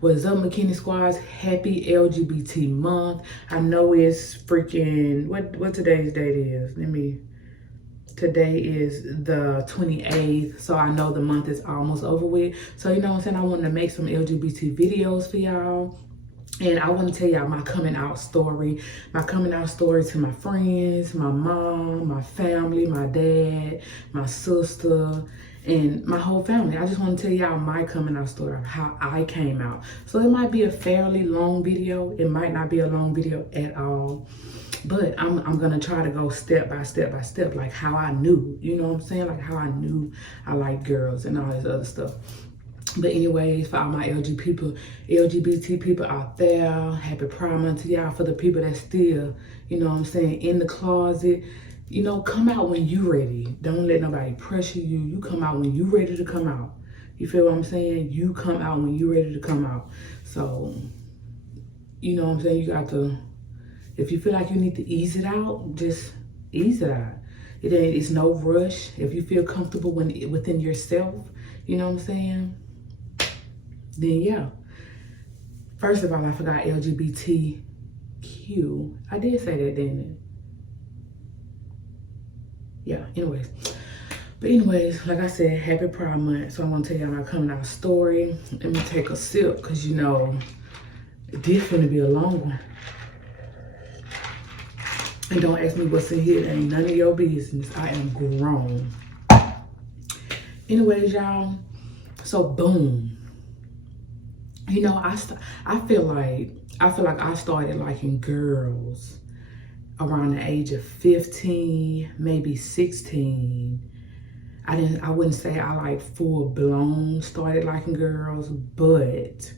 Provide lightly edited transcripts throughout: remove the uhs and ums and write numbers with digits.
What's up, McKinney squads? Happy LGBT month. I know it's freaking, what today's date is? Today is the 28th, so I know the month is almost over with. So you know what I'm saying, I wanted to make some LGBT videos for y'all. And I want to tell y'all my coming out story. My coming out story to my friends, my mom, my family, my dad, my sister, and my whole family. I just want to tell y'all my coming out story of how I came out. So it might be a fairly long video. It might not be a long video at all. But I'm going to try to go step by step by step, like how I knew, you know what I'm saying? Like how I knew I liked girls and all this other stuff. But anyways, for all my LGBT people out there, happy Pride Month to y'all. For the people that still, you know what I'm saying, in the closet, you know, come out when you ready. Don't let nobody pressure you. You come out when you ready to come out. You feel what I'm saying? You come out when you ready to come out. So, you know what I'm saying? You got to, if you feel like you need to ease it out, just ease it out. It's no rush. If you feel comfortable within yourself, you know what I'm saying? Then yeah. First of all, I forgot LGBTQ. I did say that, didn't it? Yeah, anyways. But anyways, like I said, happy Pride Month. So I'm gonna tell y'all my coming out story. Let me take a sip, because you know, this gonna be a long one. And don't ask me what's in here. It ain't none of your business. I am grown. Anyways, y'all. So boom. You know, I feel like I started liking girls around the age of 15, maybe 16. I wouldn't say I like full blown started liking girls, but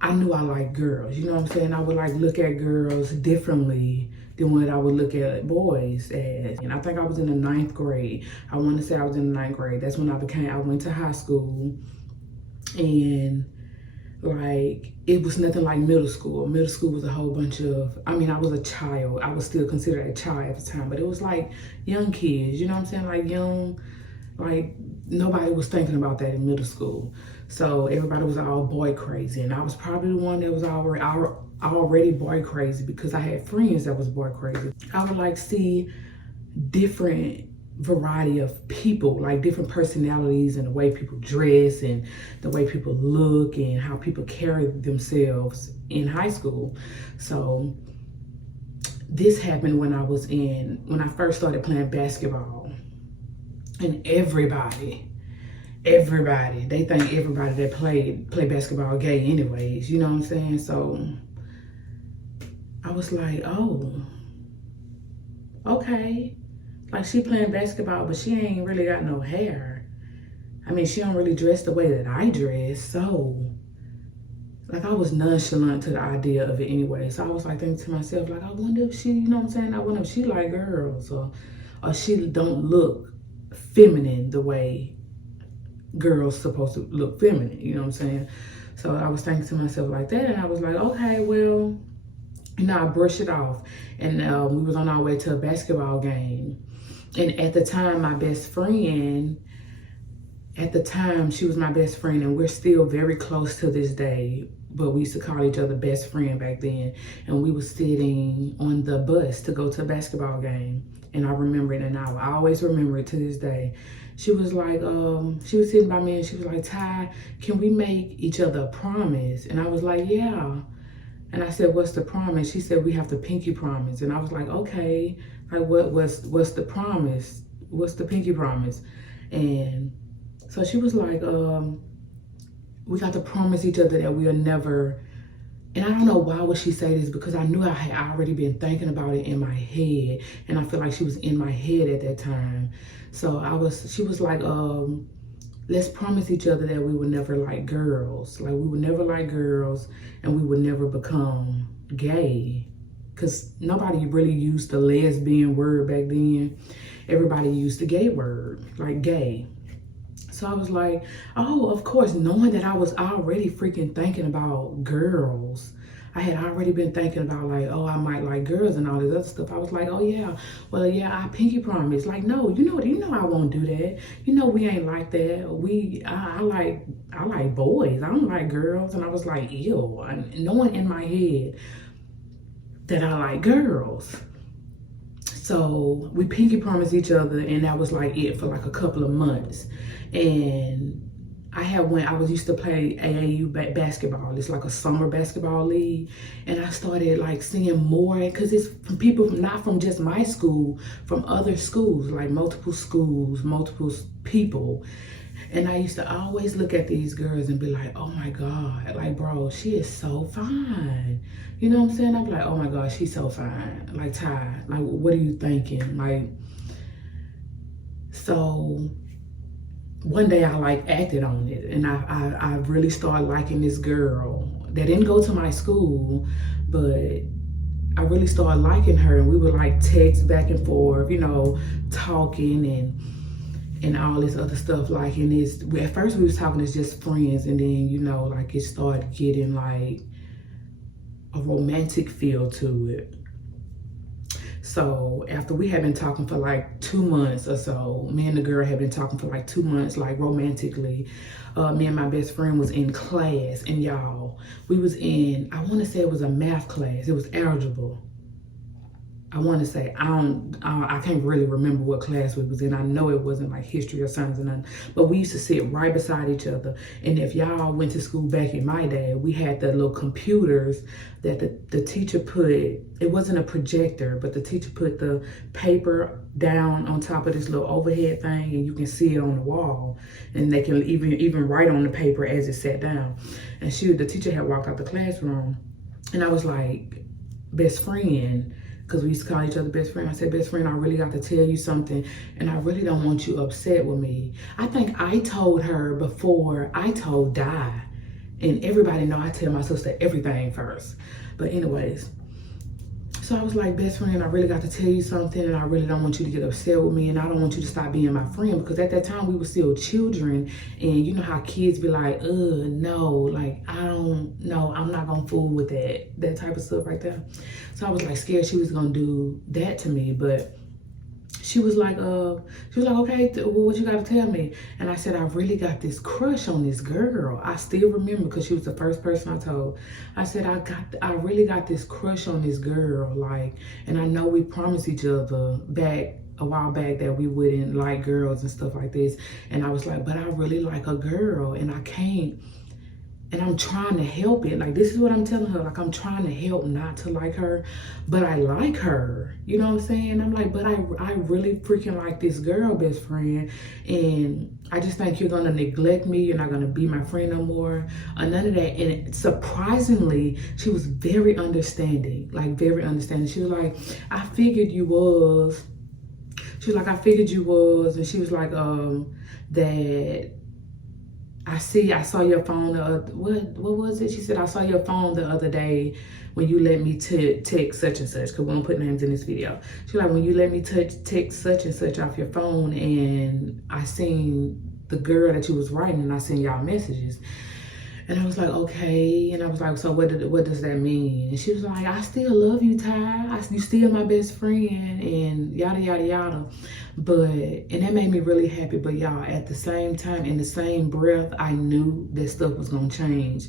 I knew I liked girls. You know what I'm saying? I would like look at girls differently than what I would look at boys as. And I think I was in the 9th grade. I want to say I was in the 9th grade. That's when I went to high school. And like, it was nothing like middle school. Middle school was a whole bunch of, I mean, I was a child. I was still considered a child at the time, but it was like young kids, you know what I'm saying? Like young, like nobody was thinking about that in middle school. So everybody was all boy crazy. And I was probably the one that was already boy crazy, because I had friends that was boy crazy. I would like see different variety of people, like different personalities, and the way people dress and the way people look and how people carry themselves in high school. So this happened when I first started playing basketball. And everybody, they think everybody that play basketball gay anyways, you know what I'm saying? So I was like, oh, okay. Like, she playing basketball, but she ain't really got no hair. I mean, she don't really dress the way that I dress. So, like, I was nonchalant to the idea of it anyway. So I was like thinking to myself, like, I wonder if she, you know what I'm saying? I wonder if she like girls, or she don't look feminine the way girls supposed to look feminine, you know what I'm saying? So I was thinking to myself like that, and I was like, okay, well, you know, I brushed it off. And we was on our way to a basketball game. And at the time, my best friend, she was my best friend, and we're still very close to this day, but we used to call each other best friend back then. And we were sitting on the bus to go to a basketball game. And I remember it, and I always remember it to this day. She was like, she was sitting by me, and she was like, Ty, can we make each other a promise? And I was like, yeah. And I said, what's the promise? She said, we have to pinky promise. And I was like, okay, like what's the promise? What's the pinky promise? And so she was like, we got to promise each other that we'll never, and I don't know why would she say this, because I knew I had already been thinking about it in my head. And I feel like she was in my head at that time. So she was like, let's promise each other that we would never like girls. Like, we would never like girls, and we would never become gay. Because nobody really used the lesbian word back then. Everybody used the gay word, like gay. So I was like, oh, of course, knowing that I was already freaking thinking about girls. I had already been thinking about like, oh, I might like girls and all this other stuff. I was like, oh yeah, well yeah, I pinky promise. Like, no, you know I won't do that. You know we ain't like that. I like boys. I don't like girls. And I was like, ew, knowing in my head that I like girls. So we pinky promised each other, and that was like it for like a couple of months. And I was used to play AAU basketball. It's like a summer basketball league. And I started like seeing more, because it's from people, not from just my school, from other schools, like multiple schools, multiple people. And I used to always look at these girls and be like, oh my God, like, bro, she is so fine. You know what I'm saying? I'd be like, oh my God, she's so fine. Like, Ty, like, what are you thinking? Like, so one day I like acted on it, and I really started liking this girl that didn't go to my school, but I really started liking her, and we would like text back and forth, you know, talking and all this other stuff. Like, and at first we was talking as just friends, and then, you know, like it started getting like a romantic feel to it. So after we had been talking for like 2 months or so, me and the girl had been talking for like 2 months, like romantically. Me and my best friend was in class, and y'all, we was in, I want to say it was a math class. It was algebra. I want to say, I can't really remember what class we was in. I know it wasn't like history or science or nothing, but we used to sit right beside each other. And if y'all went to school back in my day, we had the little computers that the teacher put, it wasn't a projector, but the teacher put the paper down on top of this little overhead thing, and you can see it on the wall, and they can even write on the paper as it sat down. And the teacher had walked out the classroom, and I was like, best friend, because we used to call each other best friend. I said, best friend, I really got to tell you something, and I really don't want you upset with me. I think I told her before I told Di, and everybody know I tell my sister everything first. But anyways, so I was like, best friend, I really got to tell you something, and I really don't want you to get upset with me, and I don't want you to stop being my friend, because at that time we were still children, and you know how kids be like, no, like, I don't know, I'm not gonna fool with that type of stuff right there. So I was like scared she was gonna do that to me, but she was like, okay, well, what you gotta tell me? And I said, I really got this crush on this girl. I still remember, because she was the first person I told. I said, I really got this crush on this girl, like, and I know we promised each other back a while back that we wouldn't like girls and stuff like this. And I was like, but I really like a girl, and I can't. And I'm trying to help it. Like, this is what I'm telling her. Like, I'm trying to help not to like her, but I like her. You know what I'm saying? I'm like, but I really freaking like this girl, best friend. And I just think you're going to neglect me. You're not going to be my friend no more. None of that. And surprisingly, she was very understanding. Like, very understanding. She was like, I figured you was. She was like, I figured you was. And she was like, that... I saw your phone what was it? She said, I saw your phone the other day when you let me text such and such, because we don't put names in this video. She's like, when you let me text such and such off your phone, and I seen the girl that you was writing, and I seen y'all messages. And I was like, okay. And I was like, so what does that mean? And she was like, I still love you, Ty. You still my best friend, and yada, yada, yada. And that made me really happy. But y'all, at the same time, in the same breath, I knew that stuff was gonna change.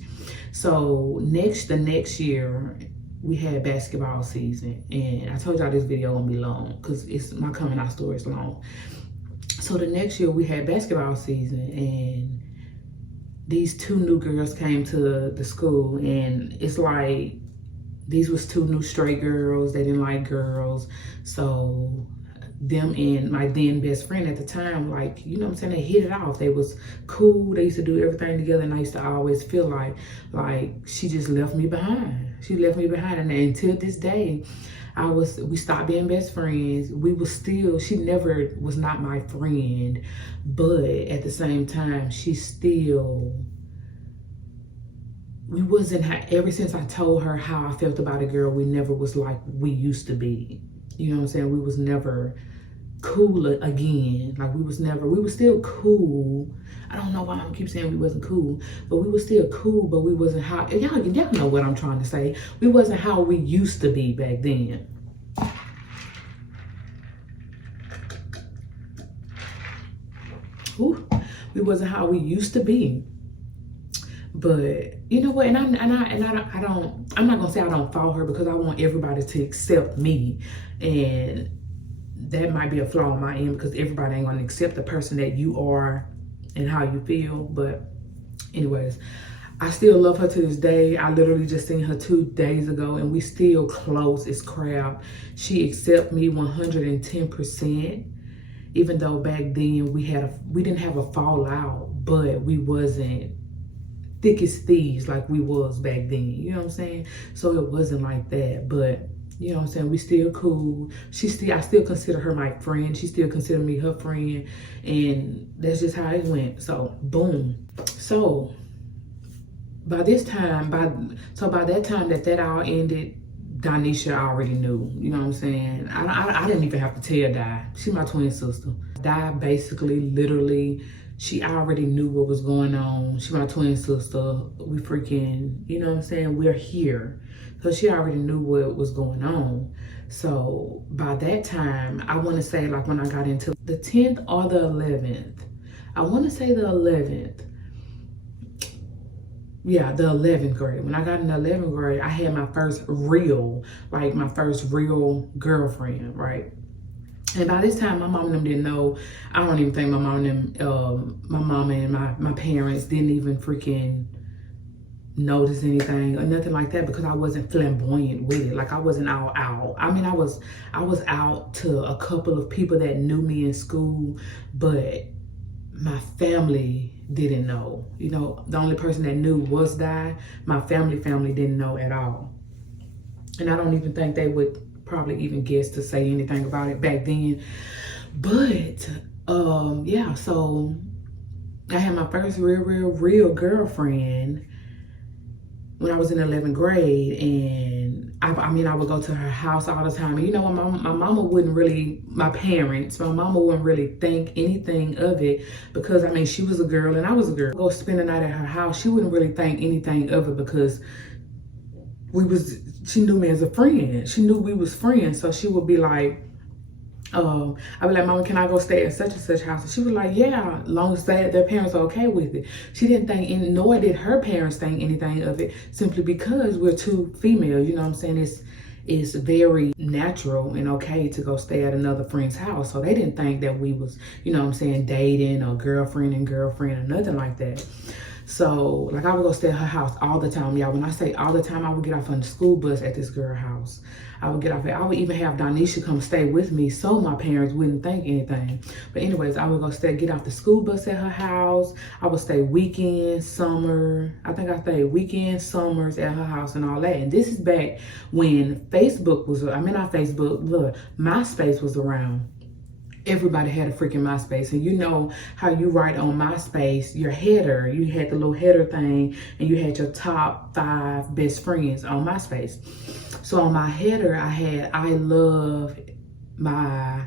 So the next year, we had basketball season. And I told y'all this video won't be long, because my coming out story is long. So the next year we had basketball season, and these 2 new girls came to the school, and it's like, these was 2 new straight girls. They didn't like girls. So them and my then best friend at the time, like, you know what I'm saying, they hit it off. They was cool. They used to do everything together, and I used to always feel like she just left me behind. She left me behind, and until this day, we stopped being best friends. She never was not my friend, but at the same time, ever since I told her how I felt about a girl, we never was like we used to be. You know what I'm saying? We was never cool again. Like we were still cool. I don't know why I keep saying we wasn't cool, but we were still cool, but we wasn't how, y'all know what I'm trying to say. We wasn't how we used to be back then. Ooh, we wasn't how we used to be. But you know what? I'm not gonna say I don't follow her, because I want everybody to accept me, and that might be a flaw on my end, because everybody ain't gonna accept the person that you are and how you feel. But anyways, I still love her to this day. I literally just seen her 2 days ago, and we still close as crap. She accept me 110%. Even though back then we didn't have a fallout, but we wasn't thick as thieves like we was back then. You know what I'm saying? So it wasn't like that. But you know what I'm saying? We still cool. I still consider her my friend. She still consider me her friend. And that's just how it went. So boom. So by that time that all ended, Donisha already knew. You know what I'm saying? I didn't even have to tell Di. She my twin sister. Di basically, literally, she already knew what was going on. She my twin sister. We freaking, you know what I'm saying? We're here. So she already knew what was going on. So by that time, I want to say, like, when I got into the 10th or the 11th, I want to say the 11th. Yeah, the 11th grade. When I got in the 11th grade, I had my first real girlfriend, right? And by this time, my mom and them didn't know. I don't even think my mom and my parents didn't even freaking notice anything or nothing like that, because I wasn't flamboyant with it. Like, I wasn't all out. I mean, I was out to a couple of people that knew me in school, but my family didn't know. You know, the only person that knew was Di. My family didn't know at all. And I don't even think they would probably even guess to say anything about it back then. But yeah, so I had my first real girlfriend when I was in 11th grade, and I mean, I would go to her house all the time. You know, my mama wouldn't really, my mama wouldn't really think anything of it, because I mean, she was a girl and I was a girl. Go spend the night at her house, she wouldn't really think anything of it, because she knew me as a friend. She knew we was friends. So she would be like, I'd be like, Mama, can I go stay at such and such house? And she was like, yeah, as long as their parents are okay with it. She didn't think, nor did her parents think anything of it, simply because we're two females. You know what I'm saying? It's very natural and okay to go stay at another friend's house. So they didn't think that we was, you know what I'm saying, dating or girlfriend and girlfriend or nothing like that. So, like, I would go stay at her house all the time, y'all. When I say all the time, I would get off on the school bus at this girl's house. I would get off. I would even have Donisha come stay with me, so my parents wouldn't think anything. But anyways, I would go get off the school bus at her house. I would stay weekends, summer. I think I stayed weekends, summers at her house and all that. And this is back when Facebook was, MySpace was around. Everybody had a freaking MySpace. And you know how you write on MySpace, your header, you had the little header thing, and you had your top 5 best friends on MySpace. So on my header, I had, I love my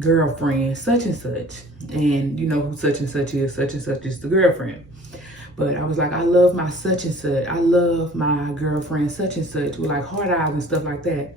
girlfriend, such and such. And you know who such and such is the girlfriend. But I was like, I love my such and such. I love my girlfriend, such and such, with like heart eyes and stuff like that.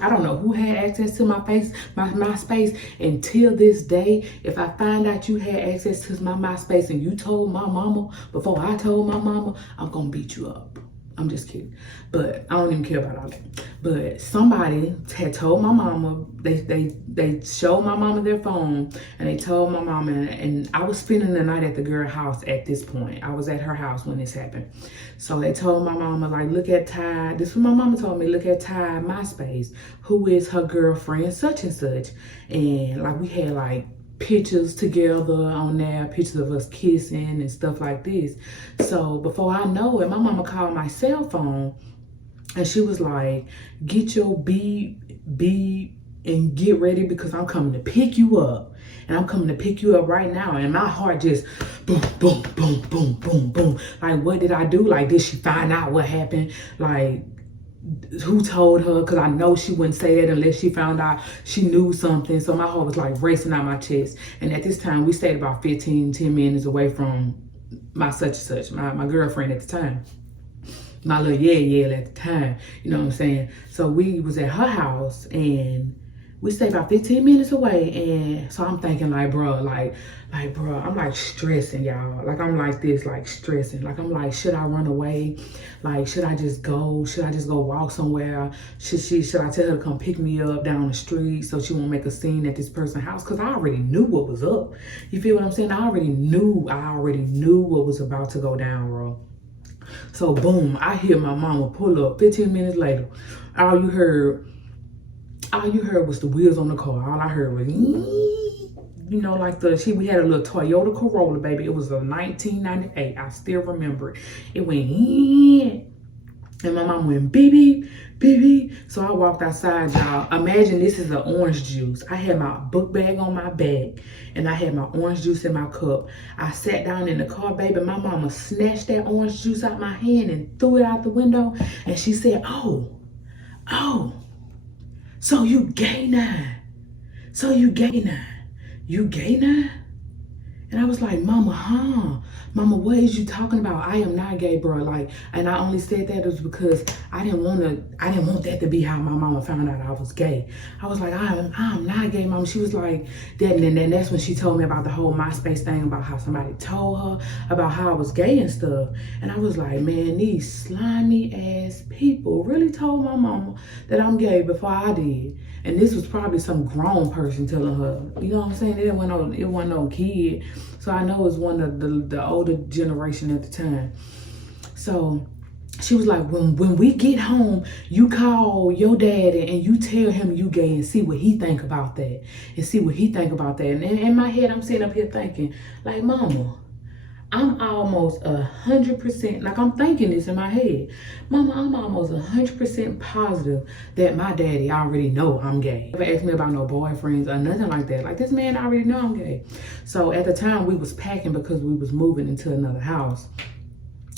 I don't know who had access to my MySpace until this day. If I find out you had access to my MySpace and you told my mama before I told my mama, I'm gonna beat you up. I'm just kidding. But I don't even care about all that. But somebody had told my mama, they showed my mama their phone, and they told my mama, and I was spending the night at the girl house at this point. I was at her house when this happened. So they told my mama, like, look at Ty. This is what my mama told me, look at Ty MySpace, who is her girlfriend, such and such. And like, we had like pictures together on there, pictures of us kissing and stuff like this. So before I know it, my mama called my cell phone, and she was like, get your beep and get ready, because I'm coming to pick you up. And I'm coming to pick you up right now. And my heart just boom, boom, boom, boom, boom, boom. Like, what did I do? Like, did she find out what happened? Like, who told her, because I know she wouldn't say that unless she found out she knew something. So my heart was like racing out my chest. And at this time, we stayed about 10 minutes away from my such and such, my girlfriend at the time. My little yeah at the time, you know what I'm saying? So we was at her house and we stayed about 15 minutes away. And so I'm thinking like, bro, I'm like stressing, y'all. Like I'm like this, like stressing. Like I'm like, should I run away? Like, should I just go? Should I just go walk somewhere? Should I tell her to come pick me up down the street so she won't make a scene at this person's house? Cause I already knew what was up. You feel what I'm saying? I already knew what was about to go down, bro. So boom, I hear my mama pull up 15 minutes later. All you heard was the wheels on the car. All I heard was, you know, like we had a little Toyota Corolla, baby. It was a 1998. I still remember it. It went, and my mom went, beep, beep. So I walked outside, y'all. Imagine this is an orange juice. I had my book bag on my back, and I had my orange juice in my cup. I sat down in the car, baby. My mama snatched that orange juice out my hand and threw it out the window. And she said, oh, so you gay now. You gay now? And I was like, Mama, Mama, what is you talking about? I am not gay, bro. Like, and I only said that was because I didn't want that to be how my mama found out I was gay. I was like, I'm not gay, Mama. She was like, and then that's when she told me about the whole MySpace thing, about how somebody told her about how I was gay and stuff. And I was like, man, these slimy ass people really told my mama that I'm gay before I did. And this was probably some grown person telling her, you know what I'm saying? It wasn't no kid. So I know it was one of the older generation at the time. So she was like, when we get home, you call your daddy and you tell him you gay and see what he think about that. And in my head, I'm sitting up here thinking, like, Mama, I'm almost 100%, like I'm thinking this in my head. Mama, I'm almost 100% positive that my daddy already know I'm gay. Never asked me about no boyfriends or nothing like that. Like, this man already know I'm gay. So at the time we was packing because we was moving into another house.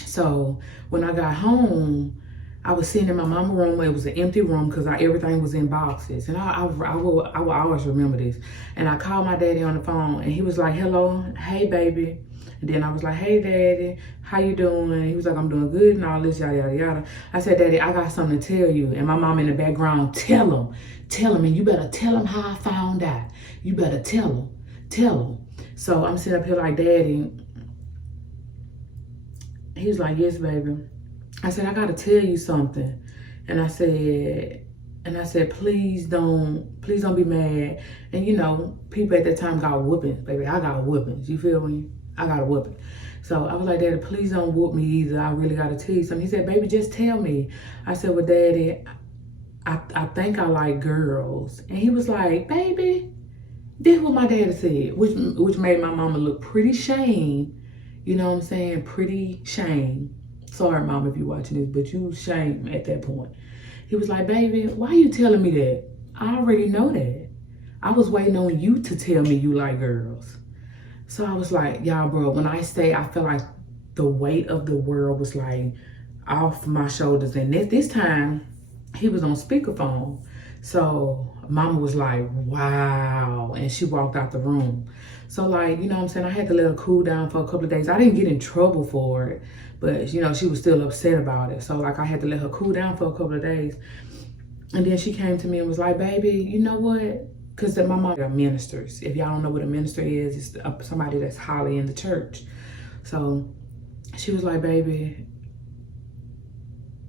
So when I got home, I was sitting in my mama's room. It was an empty room because everything was in boxes. And I will always remember this. And I called my daddy on the phone and he was like, hello, hey baby. And then I was like, hey, daddy, how you doing? He was like, I'm doing good and all this, yada, yada, yada. I said, daddy, I got something to tell you. And my mom in the background, tell him, and you better tell him how I found out. You better tell him. So I'm sitting up here like, daddy. He was like, yes, baby. I said, I got to tell you something. And I said, please don't be mad. And you know, people at that time got whoopings, baby. I got whoopings, you feel me? I got a whooping. So I was like, daddy, please don't whoop me either. I really got to tell you something. He said, baby, just tell me. I said, well, daddy, I think I like girls. And he was like, baby, that's what my daddy said, which made my mama look pretty shame. You know what I'm saying? Pretty shame. Sorry, mom, if you're watching this, but you shame at that point. He was like, baby, why are you telling me that? I already know that. I was waiting on you to tell me you like girls. So I was like, y'all, bro, when I felt like the weight of the world was like off my shoulders. And this time, he was on speakerphone. So mama was like, wow. And she walked out the room. So like, you know what I'm saying? I had to let her cool down for a couple of days. I didn't get in trouble for it, but you know, she was still upset about it. So like, I had to let her cool down for a couple of days. And then she came to me and was like, baby, you know what? Because my mom are ministers. If y'all don't know what a minister is, it's somebody that's highly in the church. So she was like, baby,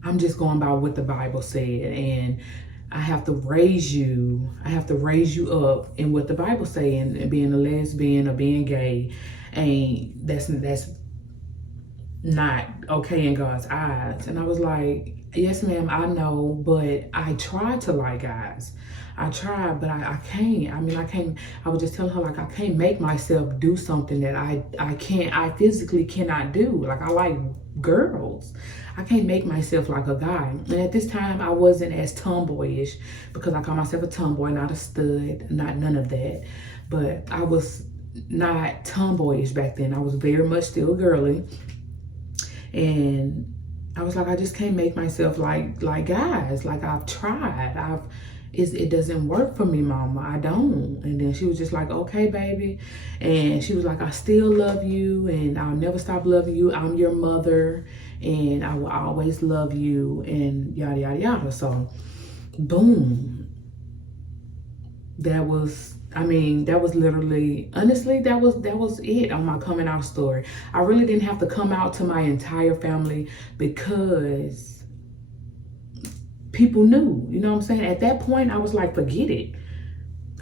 I'm just going by what the Bible said. And I have to raise you up in what the Bible say, and being a lesbian or being gay, and that's not okay in God's eyes. And I was like, yes, ma'am, I know, but I tried to like guys. I tried, but I can't. I was just telling her, like, I can't make myself do something that I physically cannot do. Like, I like girls. I can't make myself like a guy. And at this time, I wasn't as tomboyish, because I call myself a tomboy, not a stud, not none of that. But I was not tomboyish back then. I was very much still girly. And I was like, I just can't make myself like guys. Like, I've tried. It doesn't work for me, mama. I don't. And then she was just like, okay, baby. And she was like, I still love you and I'll never stop loving you. I'm your mother and I will always love you and yada, yada, yada. So, boom. That was literally, honestly, that was it on my coming out story. I really didn't have to come out to my entire family because people knew, you know what I'm saying? At that point, I was like, forget it.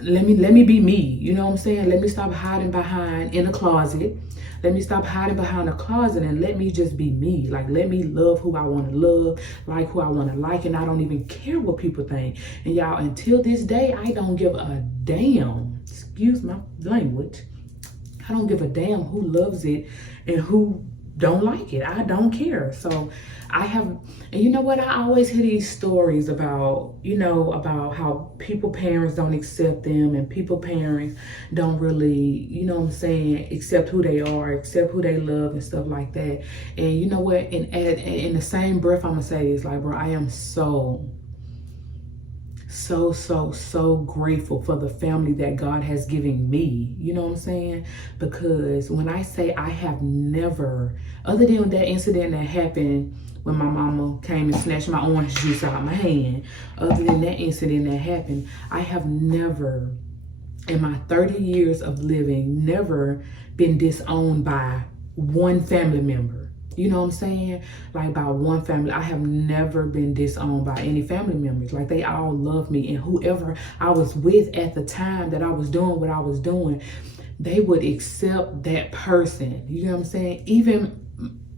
Let me be me, you know what I'm saying? Let me stop hiding behind in a closet. Let me stop hiding behind a closet and let me just be me. Like, let me love who I want to love, like who I want to like, and I don't even care what people think. And y'all, until this day, I don't give a damn. Excuse my language. I don't give a damn who loves it and who don't like it. I don't care. So I have, and you know what? I always hear these stories about, you know, about how people parents don't accept them and people parents don't really, you know what I'm saying, accept who they are, accept who they love and stuff like that. And you know what? And in the same breath, I'm gonna say this, like, bro, I am so grateful for the family that God has given me. You know what I'm saying? Because when I say I have never, other than that incident that happened when my mama came and snatched my orange juice out of my hand, other than that incident that happened, I have never, in my 30 years of living, never been disowned by one family member. You know what I'm saying? Like, by one family. I have never been disowned by any family members. Like, they all love me. And whoever I was with at the time that I was doing what I was doing, they would accept that person. You know what I'm saying? Even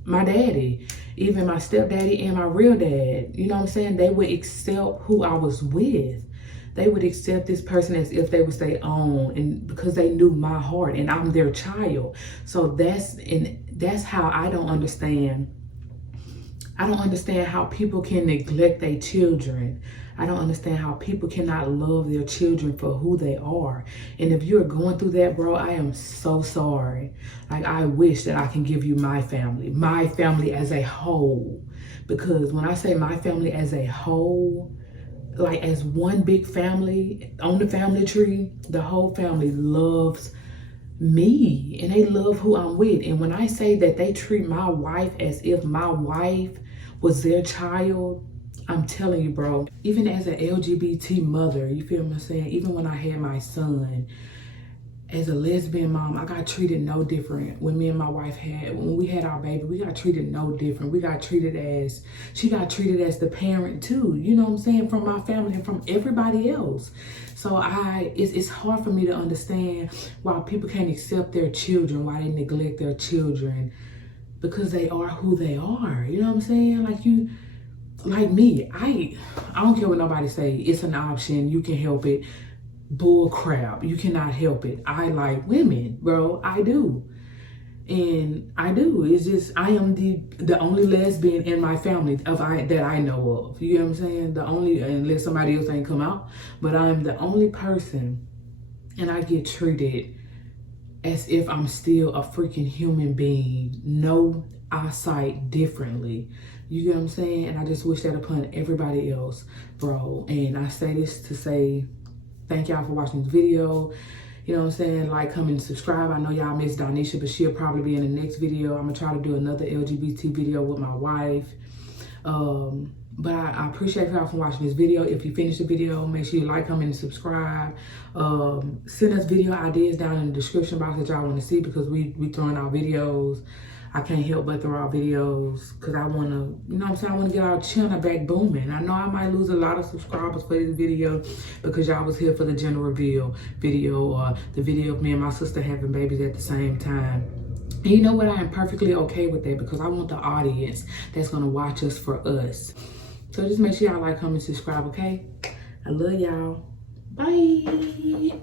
my daddy, even my stepdaddy and my real dad, you know what I'm saying? They would accept who I was with. They would accept this person as if they was their own, and because they knew my heart and I'm their child. So that's how I don't understand. I don't understand how people can neglect their children. I don't understand how people cannot love their children for who they are. And if you're going through that, bro, I am so sorry. Like, I wish that I can give you my family as a whole. Because when I say my family as a whole, like, as one big family on the family tree, the whole family loves me and they love who I'm with. And when I say that they treat my wife as if my wife was their child, I'm telling you, bro, even as an LGBT mother, you feel what I'm saying? Even when I had my son, as a lesbian mom, I got treated no different. When we had our baby, we got treated no different. She got treated as the parent too, you know what I'm saying, from my family and from everybody else. So it's hard for me to understand why people can't accept their children, why they neglect their children, because they are who they are. You know what I'm saying? Like me, I don't care what nobody say. It's an option. You can help it. Bull crap. You cannot help it. I like women, bro. I do. And I do. It's just, I am the only lesbian in my family that I know of. You know what I'm saying? The only, unless somebody else ain't come out, but I'm the only person, and I get treated as if I'm still a freaking human being. No eyesight differently. You get what I'm saying? And I just wish that upon everybody else, bro. And I say this to say, thank y'all for watching this video. You know what I'm saying? Like, comment, and subscribe. I know y'all miss Donisha, but she'll probably be in the next video. I'm going to try to do another LGBT video with my wife. But I appreciate y'all for watching this video. If you finish the video, make sure you like, comment, and subscribe. Send us video ideas down in the description box that y'all want to see, because we throwing out videos. I can't help but throw out videos because I want to, you know what I'm saying, I want to get our channel back booming. I know I might lose a lot of subscribers for this video because y'all was here for the gender reveal video, or the video of me and my sister having babies at the same time. And you know what? I am perfectly okay with that, because I want the audience that's going to watch us for us. So just make sure y'all like, comment, subscribe, okay? I love y'all. Bye.